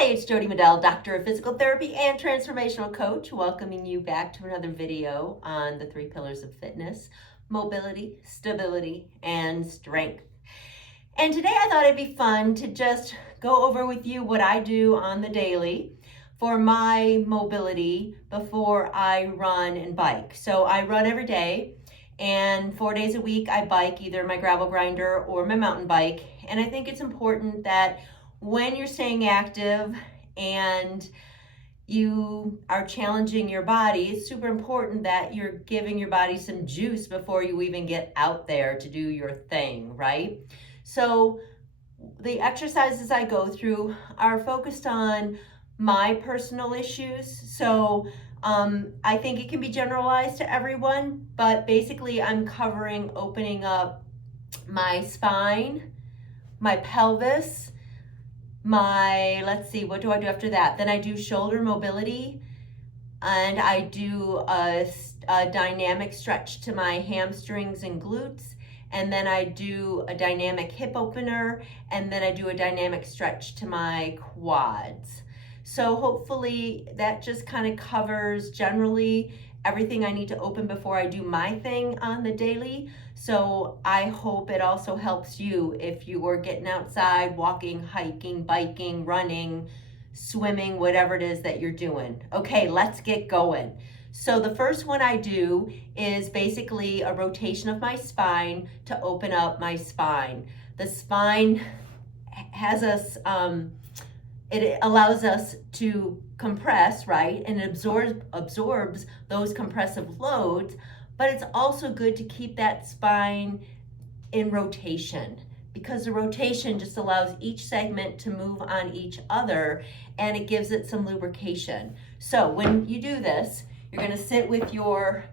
Hi, it's Jody Medell, Doctor of Physical Therapy and Transformational Coach, welcoming you back to another video on the 3 pillars of fitness: mobility, stability, and strength. And today I thought it'd be fun to just go over with you what I do on the daily for my mobility before I run and bike. So I run every day, and 4 days a week I bike, either my gravel grinder or my mountain bike. And I think it's important that when you're staying active and you are challenging your body, it's super important that you're giving your body some juice before you even get out there to do your thing, right? So the exercises I go through are focused on my personal issues. So I think it can be generalized to everyone, but basically I'm covering opening up my spine, my pelvis, let's see, what do I do after that? Then I do shoulder mobility, and I do a dynamic stretch to my hamstrings and glutes, and then I do a dynamic hip opener, and then I do a dynamic stretch to my quads. So hopefully that just kind of covers generally everything I need to open before I do my thing on the daily. So I hope it also helps you if you are getting outside, walking, hiking, biking, running, swimming, whatever it is that you're doing. Okay, let's get going. So the first one I do is basically a rotation of my spine to open up my spine. The spine has us, it allows us to compress, right? And it absorbs those compressive loads, but it's also good to keep that spine in rotation, because the rotation just allows each segment to move on each other, and it gives it some lubrication. So when you do this, you're going to sit with your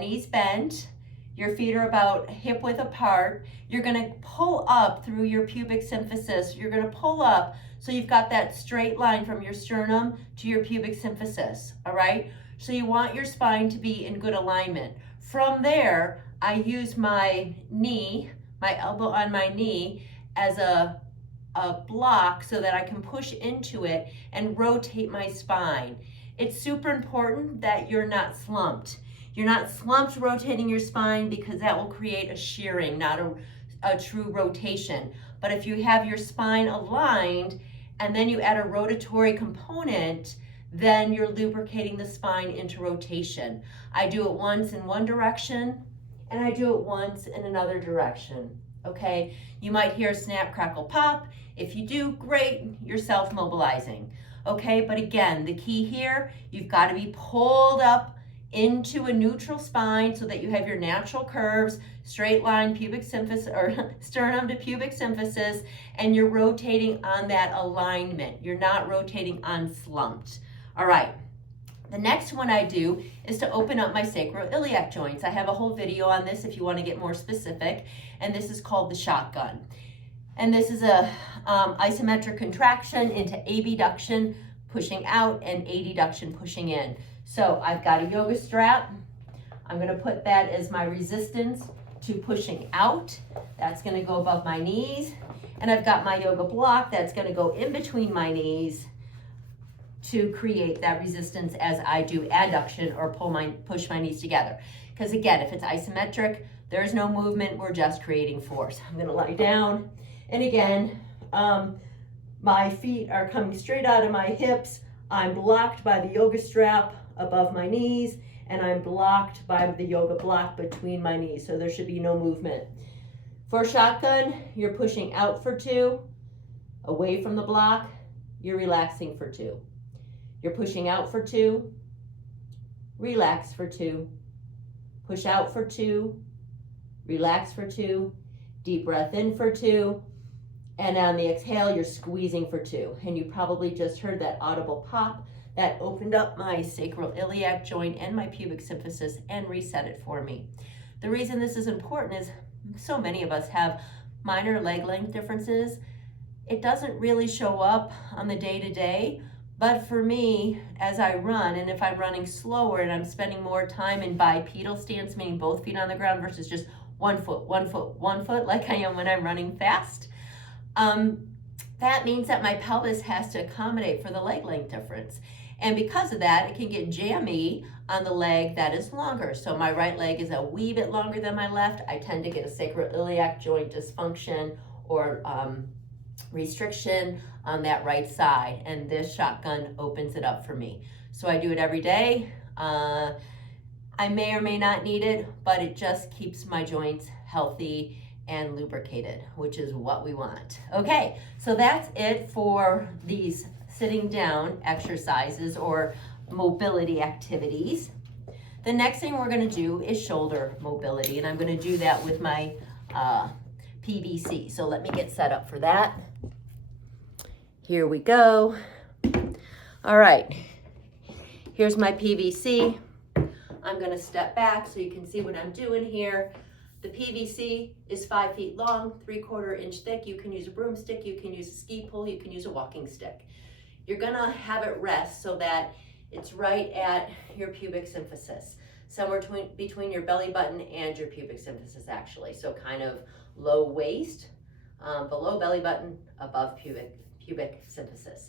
knees bent, your feet are about hip width apart. You're going to pull up through your pubic symphysis. You're going to pull up so you've got that straight line from your sternum to your pubic symphysis, all right? So you want your spine to be in good alignment. From there, I use my knee, my elbow on my knee, as a block so that I can push into it and rotate my spine. It's super important that you're not slumped. You're not slumped rotating your spine, because that will create a shearing, not a true rotation. But if you have your spine aligned and then you add a rotatory component, then you're lubricating the spine into rotation. I do it once in one direction and I do it once in another direction. Okay, you might hear a snap, crackle, pop. If you do, great, you're self-mobilizing. Okay, but again, the key here, you've got to be pulled up into a neutral spine so that you have your natural curves, straight line pubic symphysis, or sternum to pubic symphysis, and you're rotating on that alignment. You're not rotating unslumped. All right. The next one I do is to open up my sacroiliac joints. I have a whole video on this if you want to get more specific, and this is called the shotgun. And this is a isometric contraction into abduction, pushing out, and adduction, pushing in. So I've got a yoga strap. I'm going to put that as my resistance to pushing out. That's going to go above my knees. And I've got my yoga block that's going to go in between my knees to create that resistance as I do adduction or push my knees together. Because again, if it's isometric, there's no movement, we're just creating force. I'm going to lie down. And again, my feet are coming straight out of my hips. I'm blocked by the yoga strap above my knees, and I'm blocked by the yoga block between my knees, so there should be no movement. For shotgun, you're pushing out for 2, away from the block, you're relaxing for 2. You're pushing out for 2, relax for 2, push out for 2, relax for 2, deep breath in for 2, and on the exhale, you're squeezing for 2. And you probably just heard that audible pop that opened up my sacroiliac joint and my pubic symphysis and reset it for me. The reason this is important is so many of us have minor leg length differences. It doesn't really show up on the day-to-day, but for me, as I run, and if I'm running slower and I'm spending more time in bipedal stance, meaning both feet on the ground versus just one foot, like I am when I'm running fast, that means that my pelvis has to accommodate for the leg length difference. And because of that, it can get jammy on the leg that is longer. So my right leg is a wee bit longer than my left. I tend to get a sacroiliac joint dysfunction or restriction on that right side. And this shotgun opens it up for me. So I do it every day. I may or may not need it, but it just keeps my joints healthy and lubricated, which is what we want. Okay, so that's it for these sitting down exercises or mobility activities. The next thing we're gonna do is shoulder mobility, and I'm gonna do that with my PVC. So let me get set up for that. Here we go. All right, here's my PVC. I'm gonna step back so you can see what I'm doing here. The PVC is 5 feet long, 3/4 inch thick. You can use a broomstick, you can use a ski pole, you can use a walking stick. You're gonna have it rest so that it's right at your pubic symphysis, somewhere between your belly button and your pubic symphysis actually. So kind of low waist, below belly button, above pubic symphysis.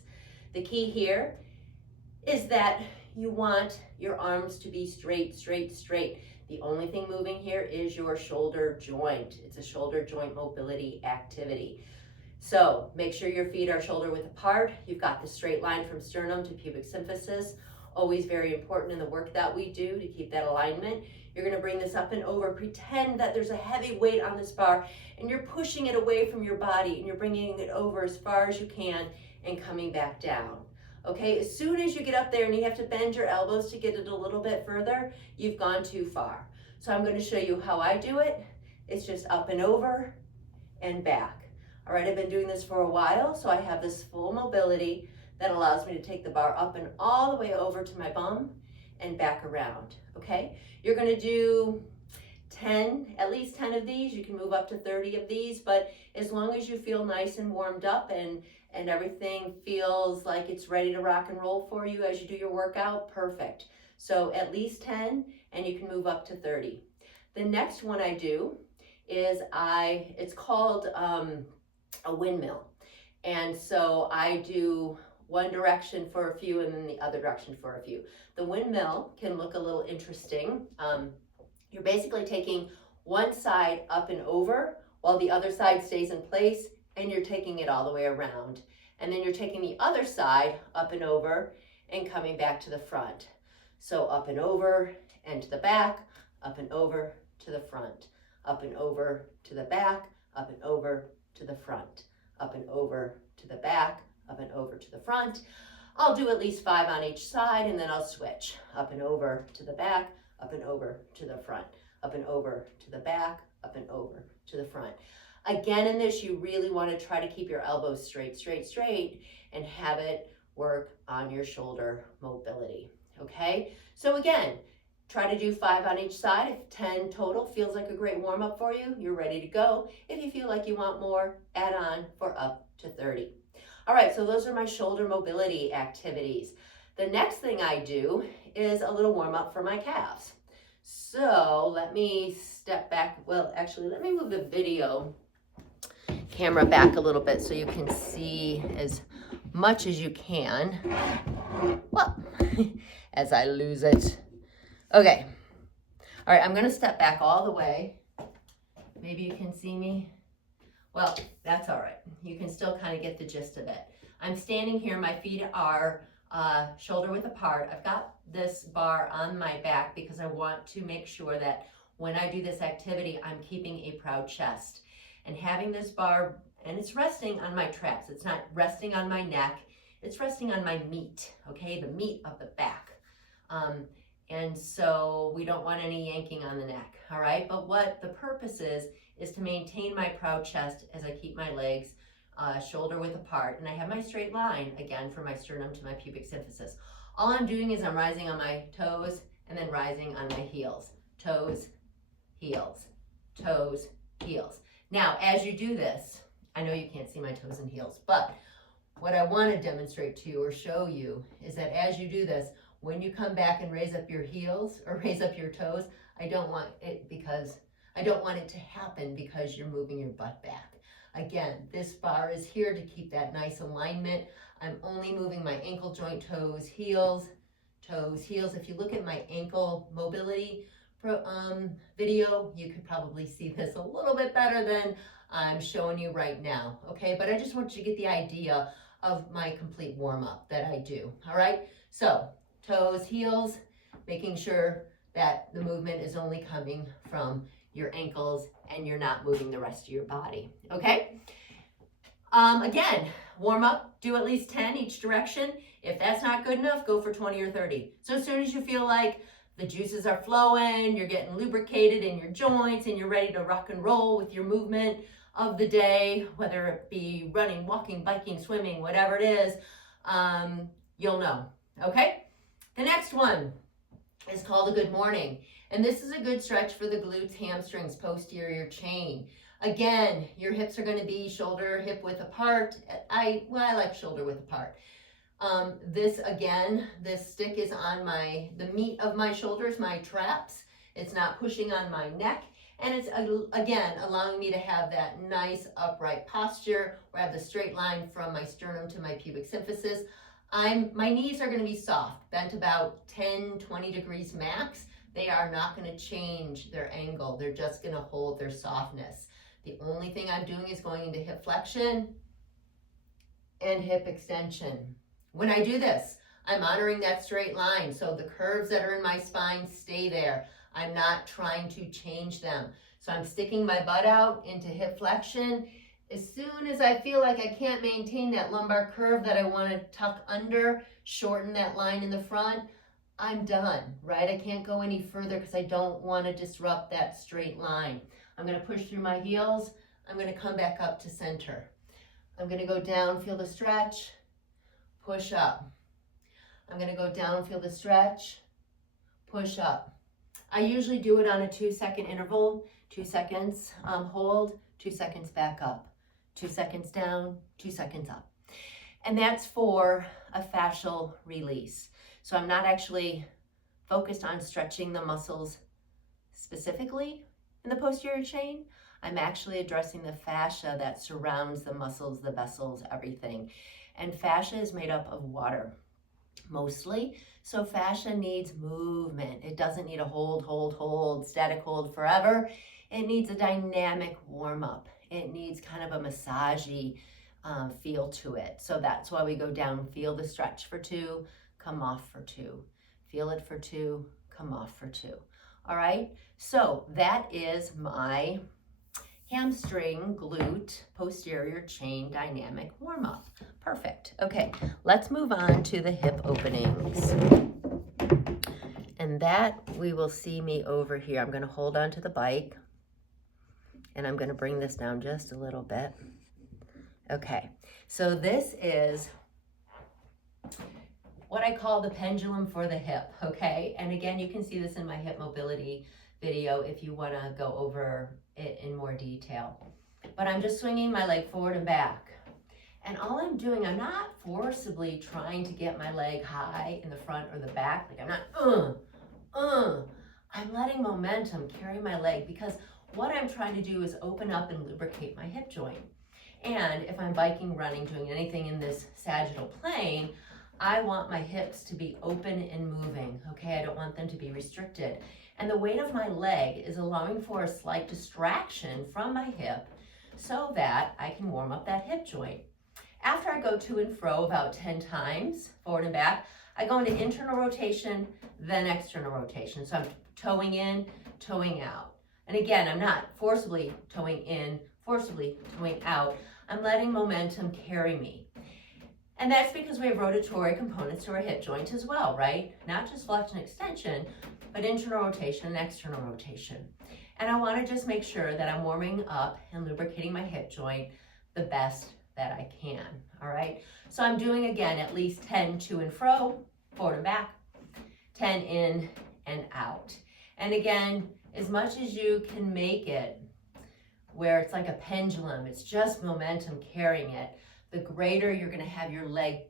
The key here is that you want your arms to be straight, straight, straight. The only thing moving here is your shoulder joint. It's a shoulder joint mobility activity. So make sure your feet are shoulder width apart. You've got the straight line from sternum to pubic symphysis. Always very important in the work that we do to keep that alignment. You're gonna bring this up and over. Pretend that there's a heavy weight on this bar and you're pushing it away from your body and you're bringing it over as far as you can and coming back down. Okay, as soon as you get up there and you have to bend your elbows to get it a little bit further, you've gone too far. So I'm going to show you how I do it. It's just up and over and back. All right, I've been doing this for a while, so I have this full mobility that allows me to take the bar up and all the way over to my bum and back around, okay? You're going to do 10, at least 10 of these. You can move up to 30 of these, but as long as you feel nice and warmed up and everything feels like it's ready to rock and roll for you as you do your workout, perfect. So at least 10, and you can move up to 30. The next one I do is it's called a windmill. And so I do one direction for a few and then the other direction for a few. The windmill can look a little interesting. You're basically taking one side up and over while the other side stays in place, and you're taking it all the way around. And then you're taking the other side up and over and coming back to the front. So up and over and to the back, up and over to the front, up and over to the back, up and over to the front, up and over to the back, up and over to the front. I'll do at least 5 on each side and then I'll switch. Up and over to the back, up and over to the front, up and over to the back, up and over to the front. Again, in this, you really want to try to keep your elbows straight, straight, straight, and have it work on your shoulder mobility, okay? So again, try to do 5 on each side. If 10 total feels like a great warm-up for you, you're ready to go. If you feel like you want more, add on for up to 30. All right, so those are my shoulder mobility activities. The next thing I do is a little warm-up for my calves. So let me step back. Well, actually, let me move the video camera back a little bit so you can see as much as you can. Well, as I lose it. Okay. All right, I'm going to step back all the way. Maybe you can see me. Well, that's all right. You can still kind of get the gist of it. I'm standing here. My feet are shoulder width apart. I've got this bar on my back because I want to make sure that when I do this activity, I'm keeping a proud chest. And having this bar, and it's resting on my traps. It's not resting on my neck. It's resting on my meat, okay? The meat of the back. And so we don't want any yanking on the neck, all right? But what the purpose is to maintain my proud chest as I keep my legs shoulder width apart. And I have my straight line, again, from my sternum to my pubic symphysis. All I'm doing is I'm rising on my toes and then rising on my heels. Toes, heels, toes, heels. Now, as you do this, I know you can't see my toes and heels, but what I want to demonstrate to you or show you is that as you do this, when you come back and raise up your heels or raise up your toes, I don't want it to happen because you're moving your butt back. Again, this bar is here to keep that nice alignment. I'm only moving my ankle joint, toes, heels, toes, heels. If you look at my ankle mobility video, you could probably see this a little bit better than I'm showing you right now, okay? But I just want you to get the idea of my complete warm-up that I do, all right? So, toes, heels, making sure that the movement is only coming from your ankles and you're not moving the rest of your body, okay? Again, warm up, do at least 10 each direction. If that's not good enough, go for 20 or 30. So as soon as you feel like the juices are flowing, you're getting lubricated in your joints, and you're ready to rock and roll with your movement of the day, whether it be running, walking, biking, swimming, whatever it is, you'll know, okay? The next one is called a good morning. And this is a good stretch for the glutes, hamstrings, posterior chain. Again, your hips are going to be shoulder, hip width apart. I like shoulder width apart. This stick is on the meat of my shoulders, my traps. It's not pushing on my neck. And it's, again, allowing me to have that nice upright posture where I have the straight line from my sternum to my pubic symphysis. My knees are going to be soft, bent about 10, 20 degrees max. They are not going to change their angle. They're just going to hold their softness. The only thing I'm doing is going into hip flexion and hip extension. When I do this, I'm honoring that straight line. So the curves that are in my spine stay there. I'm not trying to change them. So I'm sticking my butt out into hip flexion. As soon as I feel like I can't maintain that lumbar curve that I want to tuck under, shorten that line in the front, I'm done, right? I can't go any further because I don't want to disrupt that straight line. I'm going to push through my heels. I'm going to come back up to center. I'm going to go down, feel the stretch, push up. I'm going to go down, feel the stretch, push up. I usually do it on a 2-second interval, 2 seconds, hold, 2 seconds back up, 2 seconds down, 2 seconds up. And that's for a fascial release. So I'm not actually focused on stretching the muscles specifically in the posterior chain. I'm actually addressing the fascia that surrounds the muscles, the vessels, everything. And fascia is made up of water, mostly. So fascia needs movement. It doesn't need a hold, static hold forever. It needs a dynamic warm-up. It needs kind of a massagey feel to it. So that's why we go down, feel the stretch for 2, come off for 2. Feel it for 2, come off for 2. All right, so that is my hamstring, glute, posterior chain dynamic warm-up. Perfect. Okay, let's move on to the hip openings. And that we will see me over here. I'm going to hold on to the bike and I'm going to bring this down just a little bit. Okay, so this is what I call the pendulum for the hip, okay? And again, you can see this in my hip mobility video if you want to go over it in more detail. But I'm just swinging my leg forward and back. And all I'm doing, I'm not forcibly trying to get my leg high in the front or the back. Like I'm not, I'm letting momentum carry my leg because what I'm trying to do is open up and lubricate my hip joint. And if I'm biking, running, doing anything in this sagittal plane, I want my hips to be open and moving, okay? I don't want them to be restricted. And the weight of my leg is allowing for a slight distraction from my hip so that I can warm up that hip joint. After I go to and fro about 10 times, forward and back, I go into internal rotation, then external rotation. So I'm toeing in, toeing out. And again, I'm not forcibly toeing in, forcibly toeing out. I'm letting momentum carry me. And that's because we have rotatory components to our hip joint as well, right? Not just flexion extension, but internal rotation and external rotation. And I want to just make sure that I'm warming up and lubricating my hip joint the best that I can, all right? So I'm doing, again, at least 10 to and fro, forward and back, 10 in and out. And again, as much as you can make it where it's like a pendulum, it's just momentum carrying it, the greater you're going to have your leg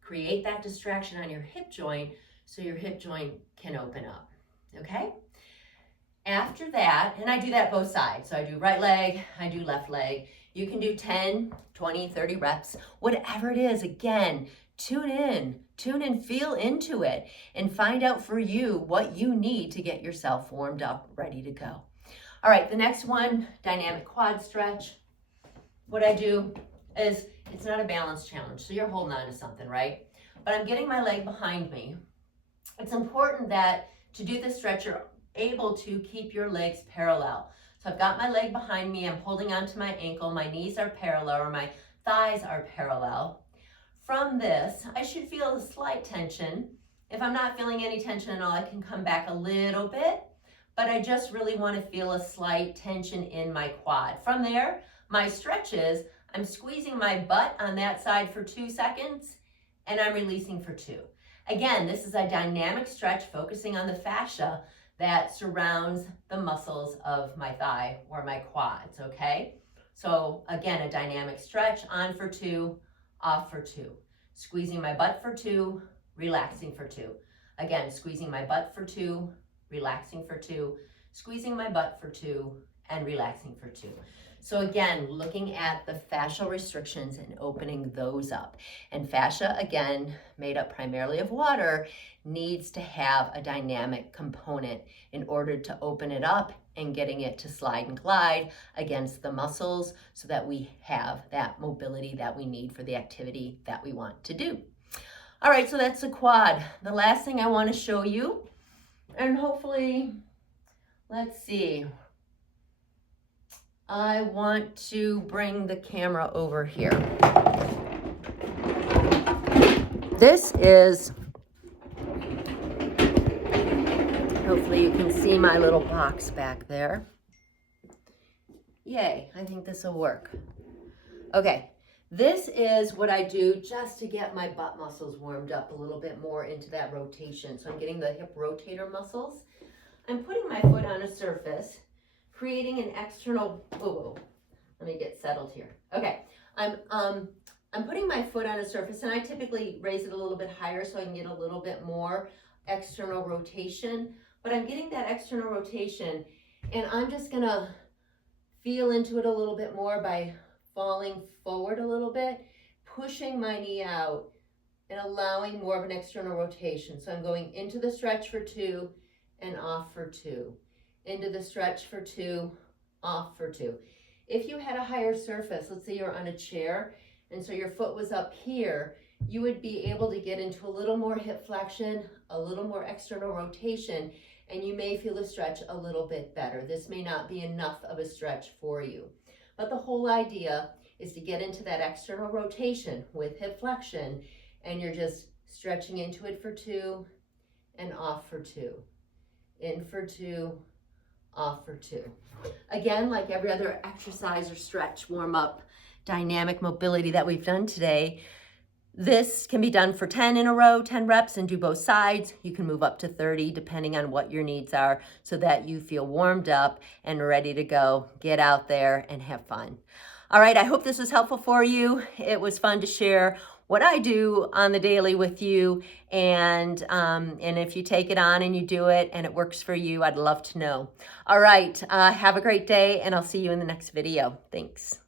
create that distraction on your hip joint so your hip joint can open up, okay? After that, and I do that both sides. So I do right leg, I do left leg. You can do 10, 20, 30 reps, whatever it is. Again, tune in, feel into it, and find out for you what you need to get yourself warmed up, ready to go. All right, the next one, dynamic quad stretch. What I do is, it's not a balance challenge, so you're holding on to something, right? But I'm getting my leg behind me. It's important that to do this stretch, you're able to keep your legs parallel. So I've got my leg behind me, I'm holding onto my ankle, my knees are parallel, or my thighs are parallel. From this, I should feel a slight tension. If I'm not feeling any tension at all, I can come back a little bit, but I just really want to feel a slight tension in my quad. From there, my stretch is, I'm squeezing my butt on that side for 2 seconds, and I'm releasing for 2. Again, this is a dynamic stretch focusing on the fascia that surrounds the muscles of my thigh or my quads, okay? So again, a dynamic stretch, on for 2, off for 2. Squeezing my butt for 2, relaxing for 2. Again, squeezing my butt for 2, relaxing for 2, squeezing my butt for 2, and relaxing for 2. So again, looking at the fascial restrictions and opening those up. And fascia, again, made up primarily of water, needs to have a dynamic component in order to open it up and getting it to slide and glide against the muscles so that we have that mobility that we need for the activity that we want to do. All right, so that's the quad. The last thing I want to show you, and hopefully, let's see, I want to bring the camera over here. This is, hopefully you can see my little box back there. Yay, I think this will work. Okay, this is what I do just to get my butt muscles warmed up a little bit more into that rotation. So I'm getting the hip rotator muscles. I'm putting my foot on a surface, creating an external, let me get settled here. Okay, I'm putting my foot on a surface, and I typically raise it a little bit higher so I can get a little bit more external rotation, but I'm getting that external rotation, and I'm just gonna feel into it a little bit more by falling forward a little bit, pushing my knee out, and allowing more of an external rotation. So I'm going into the stretch for 2 and off for 2. Into the stretch for 2, off for 2. If you had a higher surface, let's say you're on a chair, and so your foot was up here, you would be able to get into a little more hip flexion, a little more external rotation, and you may feel the stretch a little bit better. This may not be enough of a stretch for you. But the whole idea is to get into that external rotation with hip flexion, and you're just stretching into it for 2 and off for 2. In for 2, off for 2. Again, like every other exercise or stretch, warm up, dynamic mobility that we've done today, this can be done for 10 in a row, 10 reps, and do both sides. You can move up to 30 depending on what your needs are so that you feel warmed up and ready to go. Get out there and have fun. All right, I hope this was helpful for you. It was fun to share what I do on the daily with you, and if you take it on and you do it and it works for you, I'd love to know. All right, have a great day, and I'll see you in the next video. Thanks.